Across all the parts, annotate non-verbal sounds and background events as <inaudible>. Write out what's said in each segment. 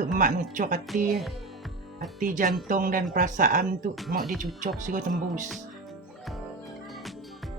tu mak nucuk hati. Hati jantung dan perasaan tu mau dicucuk suruh tembus.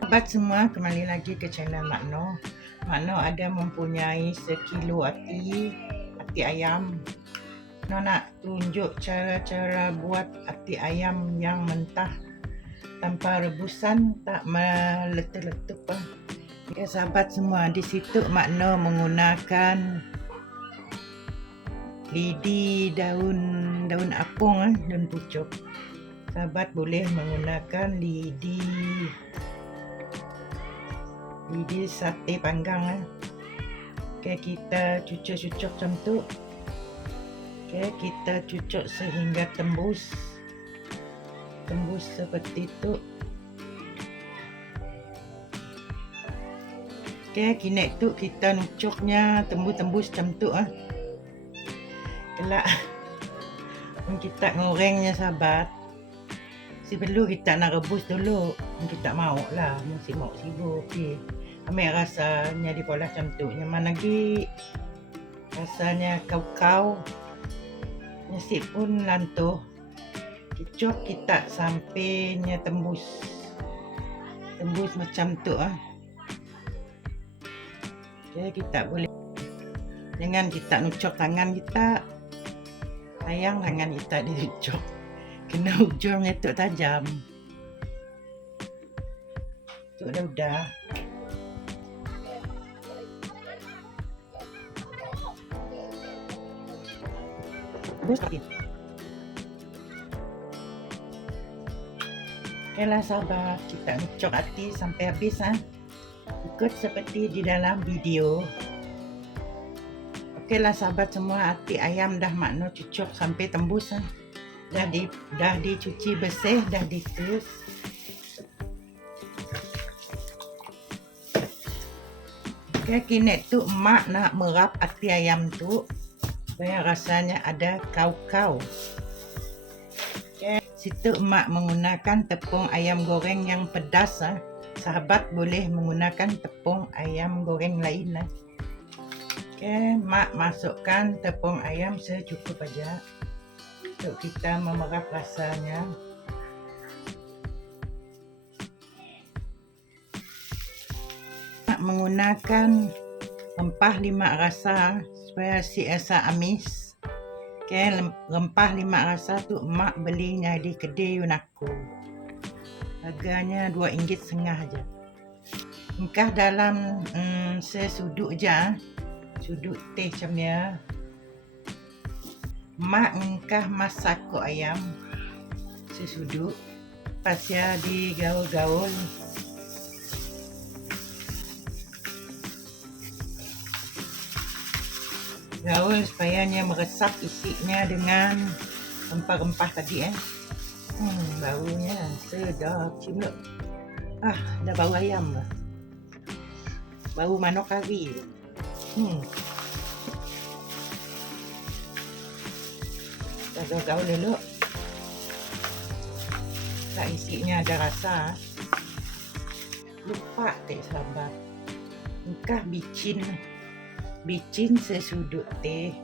Sahabat semua kembali lagi ke channel Mak No Mak No ada mempunyai sekilo hati hati ayam. No nak tunjuk cara-cara buat hati ayam yang mentah. Tanpa rebusan tak meletup-letup. Ah. Ya sahabat semua di situ Mak No menggunakan lidi daun daun apung eh, daun pucuk. Sahabat boleh menggunakan lidi lidi sate panggang eh. Okay, kita cucuk-cucuk macam tu. Okay, kita cucuk sehingga tembus. Tembus seperti tu. Okay, kini tu kita nucuknya tembus-tembus macam tu ah. Eh kelak kita ngorengnya sahabat si perlu kita nak rebus dulu. Kita mau lah. Mesti mau sibuk okay. ambil rasanya di pola macam tu. Nyaman lagi. Rasanya kau-kau. Nasi pun lantuh. Cucuk kita sampainya tembus. Tembus macam tu ah. Okay, kita boleh. Jangan kita nucuk tangan kita sayang tangan kita diucuk kena ujungnya tu tajam. Tu dah udah. Okay lah sahabat, kita ucuk hati sampai habis ha. Ikut seperti di dalam video. Okeylah sahabat semua, hati ayam dah makno cucuk sampai tembus ah. Dah di dah dicuci bersih, dah ditus. Okey, kini tu mak nak merap hati ayam tu supaya rasanya ada kau-kau. Okey, situ mak menggunakan tepung ayam goreng yang pedas ah. Sahabat boleh menggunakan tepung ayam goreng lain lah. Okey, mak masukkan tepung ayam secukup aja untuk kita memerap rasanya. Mak menggunakan rempah lima rasa supaya si esa amis. Okey, rempah lima rasa tu mak belinya di kedai Yunaku. Harganya dua ringgit setengah aja. Engkah dalam hmm, sesuduk aja sudut teh macam ni mak engkah masak ko ayam sesudut. Pasya di gaul-gaul gaul supaya dia meresap isinya dengan rempah-rempah tadi eh hmm, baunya sedap cium. Ah dah bau ayam lah. Bau manok kari Hmm. Kita gaul dulu. Tak isinya ada rasa. Lupa teh sahabat. Engkah bicin. Bicin sesudut teh.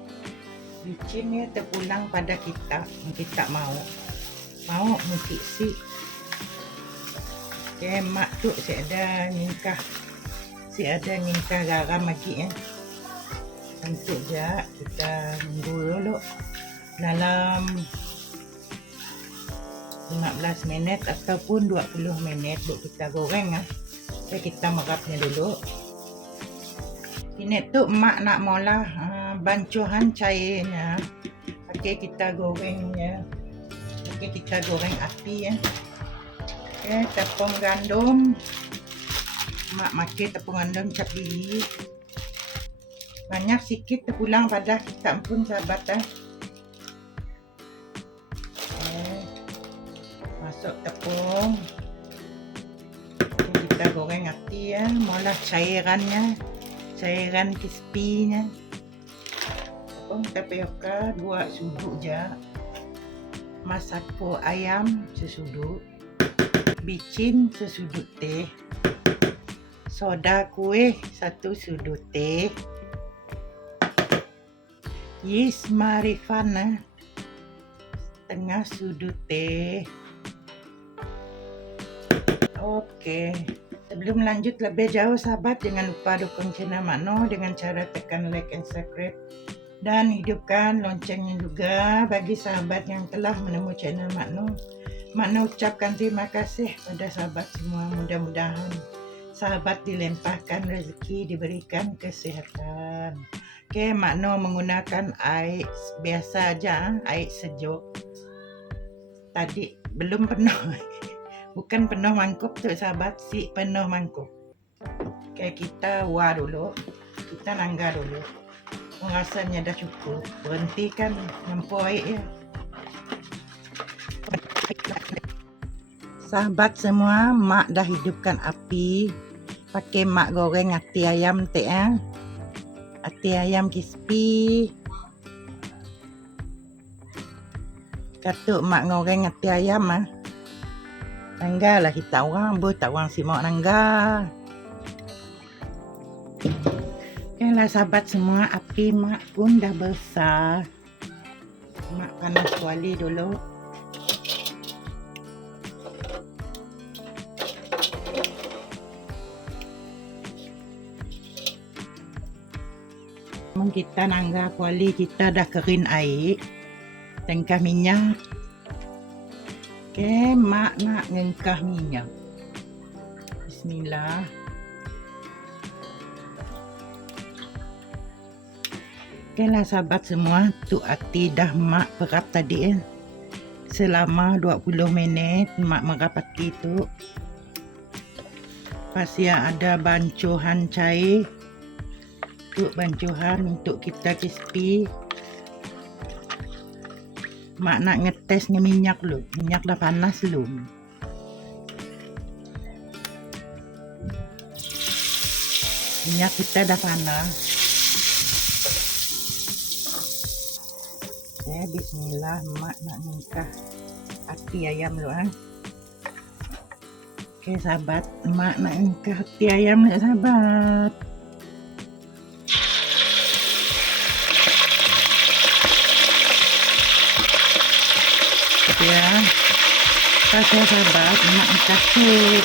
Bicinnya terpulang pada kita. Kita mau. Mau mesti si. Kemak tu saya ada nyingkah. Si ada nyingkah garam lagi eh je kita tunggu dulu dalam 15 minit ataupun 20 minit untuk kita goreng ah. Okay, kita merapnya dulu. Ini tu mak nak mula uh, bancuhan cairnya. Okey kita gorengnya. Okey kita goreng api ya. Okey tepung gandum. Mak makan tepung gandum cap biji banyak sikit terpulang pada kita pun sahabat eh. Masuk tepung. Kita goreng hati ya. Mula cairannya. Cairan crispy-nya. Tepung tapioka dua sudut je. Masako ayam sesudut. Bicin sesudut teh. Soda kuih satu sudut teh Yes, Marifan eh. Tengah sudut teh. Okey. Sebelum lanjut lebih jauh sahabat, jangan lupa dukung channel Makno dengan cara tekan like and subscribe. Dan hidupkan loncengnya juga bagi sahabat yang telah menemu channel Makno. Makno ucapkan terima kasih pada sahabat semua. Mudah-mudahan sahabat dilempahkan rezeki, diberikan kesihatan. Okey, Makno menggunakan air biasa aja, air sejuk. Tadi belum penuh. <laughs> bukan penuh mangkuk tu sahabat si penuh mangkuk okay, kita wah dulu kita nangga dulu rasanya dah cukup berhentikan nyampur air ya sahabat semua mak dah hidupkan api pakai mak goreng hati ayam teh ya. hati ayam crispy katuk mak goreng hati ayam ah Nangga lah kita orang ber tak orang simak nangga. Okeylah sahabat semua, api mak pun dah besar. Mak panas kuali dulu. Kita nangga kuali kita dah kering air. Tengkah minyak. Okey, mak nak ngengkah minyak. Bismillah. Okeylah sahabat semua, tu hati dah mak perap tadi eh. Selama 20 minit mak merap hati tu. Pasti ada bancuhan cair. Tu bancuhan untuk kita crispy mak nak ngetes nge minyak lu. Minyak dah panas lu minyak kita dah panas. Ya bismillah mak nak nikah hati ayam lu ah Oke sahabat, mak nak nikah hati ayam lu sahabat. Ya kasih sahabat emak kasih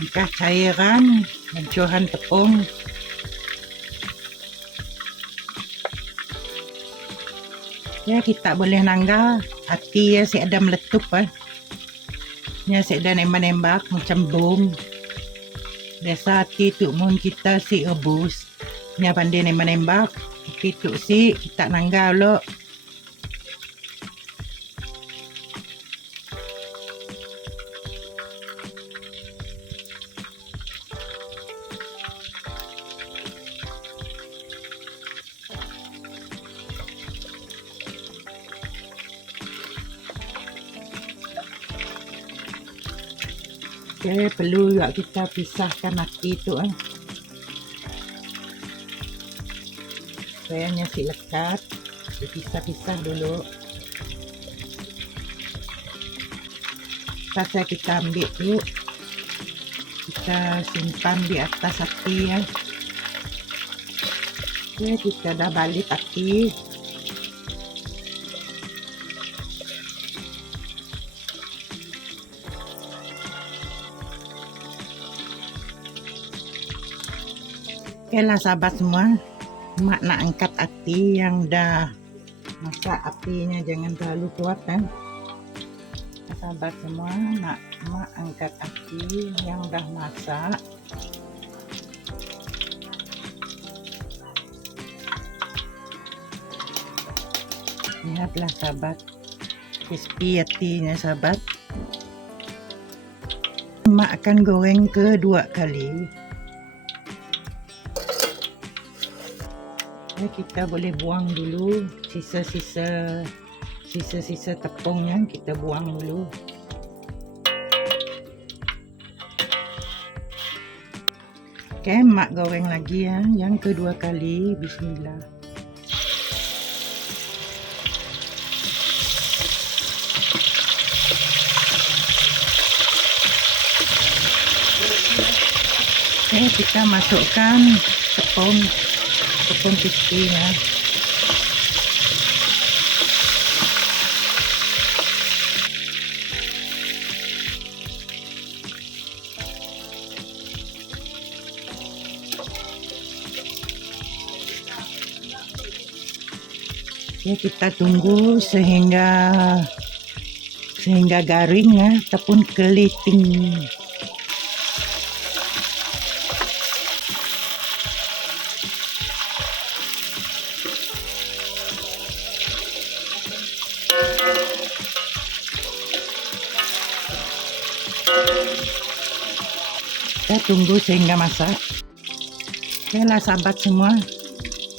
Nikah cairan Mencuhan tepung Ya kita boleh nangga hati ya si ada meletup ah. Ya si ada nembak-nembak macam bom. Biasa hati tu mun kita si rebus. Ya pandai nembak-nembak. Hati tu si kita nangga lo. Okay, perlu juga kita pisahkan hati tu eh. Sayangnya si lekat. Dipisah-pisah dulu. Pasal kita ambil tu. Kita simpan di atas hati ya. Okay, kita dah balik hati. Okeylah sahabat semua. Mak nak angkat api yang dah masak apinya jangan terlalu kuat kan. Sahabat semua nak mak angkat api yang dah masak. Lihatlah sahabat. Crispy hatinya sahabat. Mak akan goreng kedua kali. Ya, kita boleh buang dulu sisa-sisa sisa-sisa tepung yang kita buang dulu. Okay, mak goreng lagi ya. Yang kedua kali, bismillah. Okay, kita masukkan tepung tepung crispy ya. Oke, kita tunggu sehingga sehingga garing ya ataupun keliting. Tunggu sehingga masak. Oke lah sahabat semua.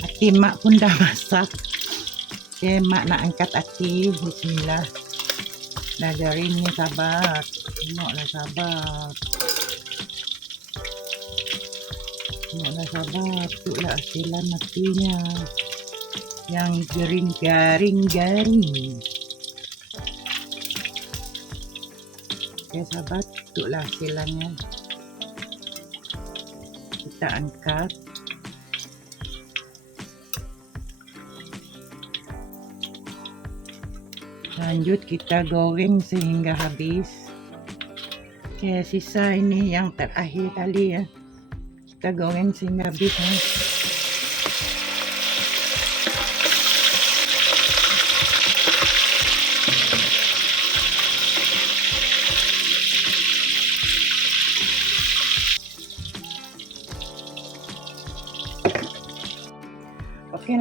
Hati mak pun dah <laughs> masak. Oke mak nak angkat hati. Bismillah. Dah garing ni sahabat. Tengoklah sahabat. Tengoklah sahabat. Itulah hasilan hatinya. Yang garing-garing-garing. Oke sahabat. Itulah hasilannya kita angkat lanjut kita goreng sehingga habis. Oke sisa ini yang terakhir kali ya kita goreng sehingga habis ya.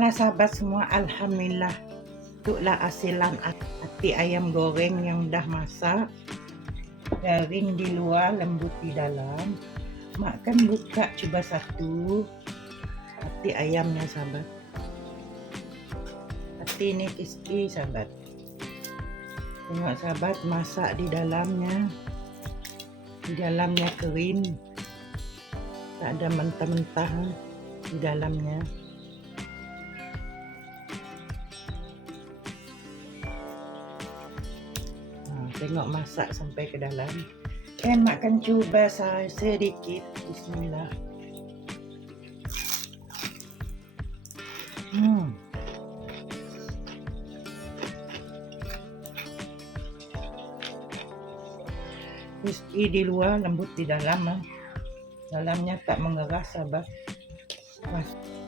Lah sahabat semua, Alhamdulillah. Itulah hasilan hati ayam goreng yang dah masak. Garing di luar, lembut di dalam. Makan buka cuba satu. Hati ayamnya sahabat. Hati ini crispy sahabat. Tengok sahabat masak di dalamnya. Di dalamnya kering. Tak ada mentah-mentah di dalamnya. Tengok masak sampai ke dalam. Eh, mak akan cuba sedikit. Bismillah. Hmm. Crispy di luar, lembut di dalam. Ah. Dalamnya tak mengeras, sahabat.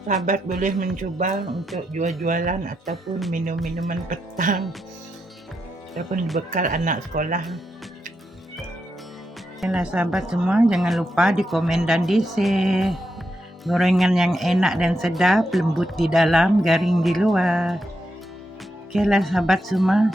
Sahabat boleh mencuba untuk jual-jualan ataupun minum-minuman petang ataupun bekal anak sekolah. Janganlah sahabat semua, jangan lupa di komen dan di share. Gorengan yang enak dan sedap, lembut di dalam, garing di luar. Okeylah sahabat semua,